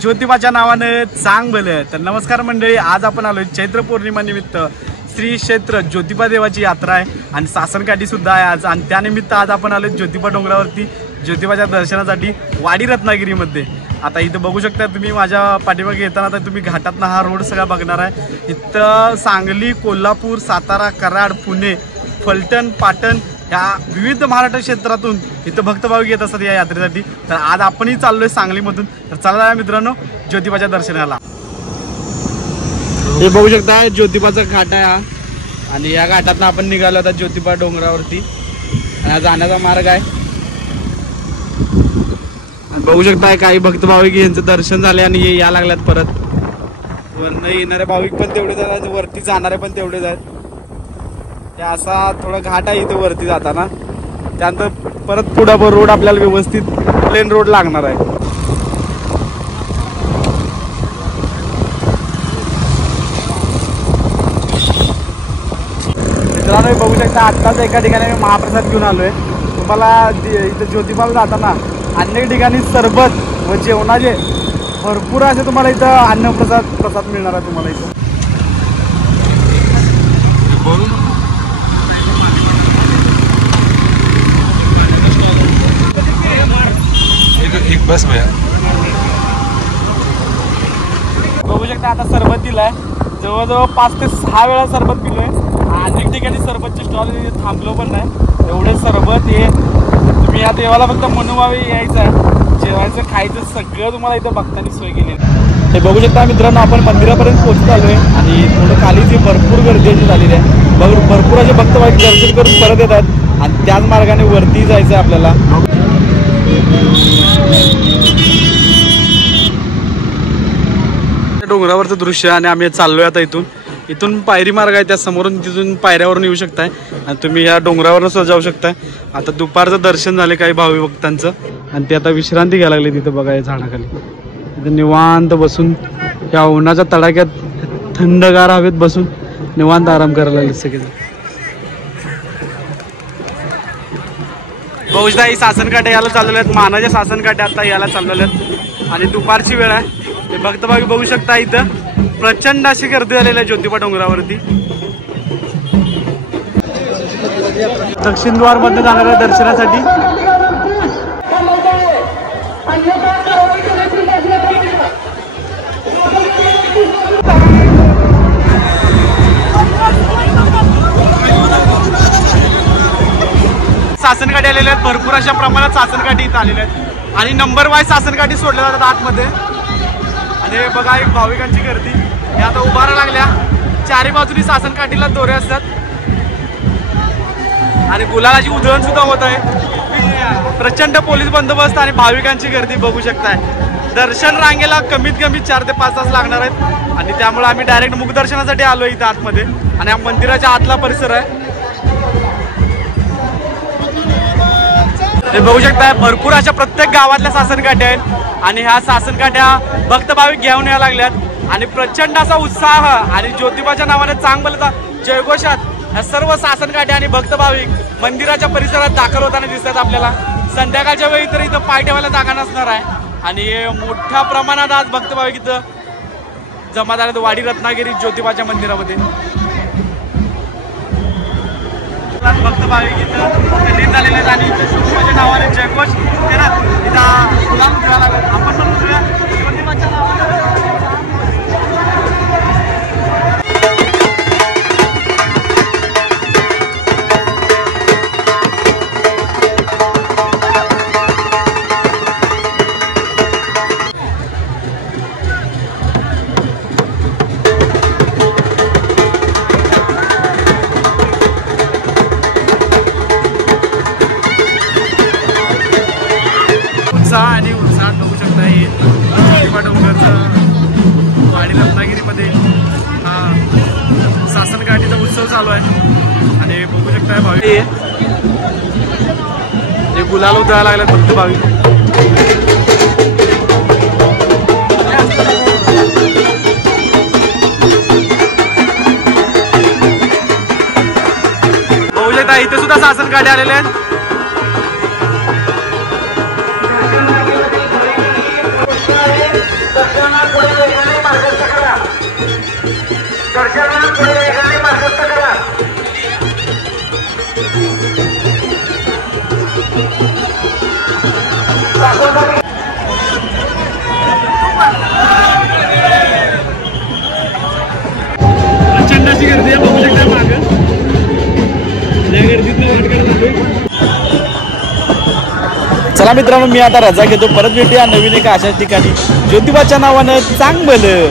ज्योतिबाच्या नावानं चांग भलं. तर नमस्कार मंडळी, आज आपण आलोय चैत्र पौर्णिमा निमित्त श्री क्षेत्र ज्योतिबा देवाची यात्रा आहे आणि सासनकाठी सुद्धा आहे आज, आणि त्यानिमित्त आज आपण आलोय ज्योतिबा डोंगरावरती ज्योतिबाच्या दर्शनासाठी वाडी रत्नागिरीमध्ये. आता इथं बघू शकता तुम्ही, माझ्या पाठीमागे येताना तर तुम्ही घाटातनं हा रोड सगळा बघणार आहे. इथं सांगली, कोल्हापूर, सातारा, कराड, पुणे, फलटण, पाटण या विविध महाराष्ट्र क्षेत्रातून इथं भक्त भाविक येत असतात या यात्रेसाठी. तर आज आपणही चाललोय सांगलीमधून. तर चला मित्रांनो ज्योतिबाच्या दर्शनाला. हे बघू शकता ज्योतिबाचा घाट आहे हा, आणि या घाटातनं आपण निघालो आता ज्योतिबा डोंगरावरती, आणि हा जाण्याचा मार्ग आहे. बघू शकता काही भक्त भाविक यांचं दर्शन झाले आणि हे या लागल्यात परत. वरनं येणारे भाविक पण तेवढेच आहेत, वरती जाणारे पण तेवढेच आहेत. ते असा थोडा घाट आहे इथे वरती जाताना. त्यानंतर परत पुढं रोड आपल्याला व्यवस्थित प्लेन रोड लागणार आहे. मित्रांनो बघू शकता आत्ताच एका ठिकाणी मी महाप्रसाद घेऊन आलोय. तुम्हाला इथं ज्योतिबाला जाताना अनेक ठिकाणी सरबत व जेवणाचे भरपूर असे तुम्हाला इथं अन्नप्रसाद मिळणार आहे तुम्हाला इथं. एक बस भैया. बघू शकता आता सरबत दिलाय, जवळजवळ 5 ते 6 वेळा सरबत पिलोय. अनेक ठिकाणी सरबतचे स्टॉल थांबलो पण नाही. एवढे सरबत हे तुम्ही या देवाला फक्त मनोभावे यायचं आहे, जेवायचं खायचं सगळं तुम्हाला इथं भक्तांनी सोय केली आहे. हे बघू शकता मित्रांनो, आपण मंदिरापर्यंत पोहोचत आलोय आणि थोडं खालीची भरपूर गर्दी झालेली आहे. भरपूर असे भक्त भाविक दर्शन करून परत येत आहेत आणि त्याच मार्गाने वरती जायचं आहे आपल्याला. डोंगरावरचं दृश्य आणि आम्ही चाललोय आता इथून पायरी मार्ग आहे, त्या समोरून तिथून पायऱ्यावरून येऊ शकताय आणि तुम्ही या डोंगरावरून सुद्धा जाऊ शकताय. आता दुपारचं दर्शन झाले काही भावी भक्तांचं आणि ते आता विश्रांती घ्यायला लागले तिथं बघा या झाडाखाली. तिथं निवांत बसून या उन्हाच्या तडाख्यात थंडगार हवेत बसून निवांत आराम करायला लागले सगळे. बहुशा ही सासनकाठ्या यायला चाललेले आहेत, मानाच्या सासनकाठ्या आता यायला चाललेले आहेत आणि दुपारची वेळ आहे. ते भक्त भाविक बघू शकता इथं प्रचंड अशी गर्दी झालेली आहे ज्योतिबा डोंगरावरती. दक्षिण द्वार मध्ये जाणाऱ्या दर्शनासाठी सासनकाठी आलेले आहेत. भरपूर अशा प्रमाणात सासनकाठी इथं आलेले आहेत आणि नंबर वाईज सासनकाठी सोडल्या जातात आतमध्ये. आणि बघा एक भाविकांची गर्दी हे आता उभारा लागल्या. चारी बाजूनी सासनकाठीला दोरे असतात आणि गुलालाची उधळण सुद्धा होत आहे. प्रचंड पोलीस बंदोबस्त आणि भाविकांची गर्दी बघू शकताय. दर्शन रांगेला कमीत कमी 4 ते 5 तास लागणार आहेत आणि त्यामुळे आम्ही डायरेक्ट मुखदर्शनासाठी आलो इथं आतमध्ये. आणि हा मंदिराच्या आतला परिसर आहे. हे बघू शकता भरपूर अशा प्रत्येक गावातल्या सासनकाठ्या आहेत आणि ह्या सासनकाठ्या भक्त भाविक घेऊन यायला लागल्यात आणि प्रचंड असा उत्साह आणि ज्योतिबाच्या नावाने चांगलं जयघोषात ह्या सर्व सासनकाठ्या आणि भक्त भाविक मंदिराच्या परिसरात दाखल होताना दिसतात आपल्याला. संध्याकाळच्या वेळी तर इथं पाय ठेवायला जागा नसणार आहे आणि मोठ्या प्रमाणात आज भक्त भाविक इथं जमा झाले वाडी रत्नागिरी ज्योतिबाच्या मंदिरामध्ये. भक्त भाविक इथं झालेले आहेत आणि ज्योतिबाच्या नावाने जयघोष इथं आपण पण ज्योतिबाच्या नावाने. आणि उत्साहात बघू शकता हे ज्योतिबा डोंगरचं वाडी रत्नागिरीमध्ये हा सासनकाठीचा उत्सव चालू आहे आणि बघू शकता भाविक हे गुलाल उधळायला लागल्यात भक्त भाविक. बघू शकता इथे सुद्धा सासनकाठी आलेले आहेत. प्रचंडाची गर्दी आहे, बघू शकता मागं. या गर्दीतनं वाट करत आलोय. चला मित्रांनो, मी आता रजा घेतो. परत भेटूया नवीन एका अशाच ठिकाणी ज्योतिबाच्या नावानं चांगलं.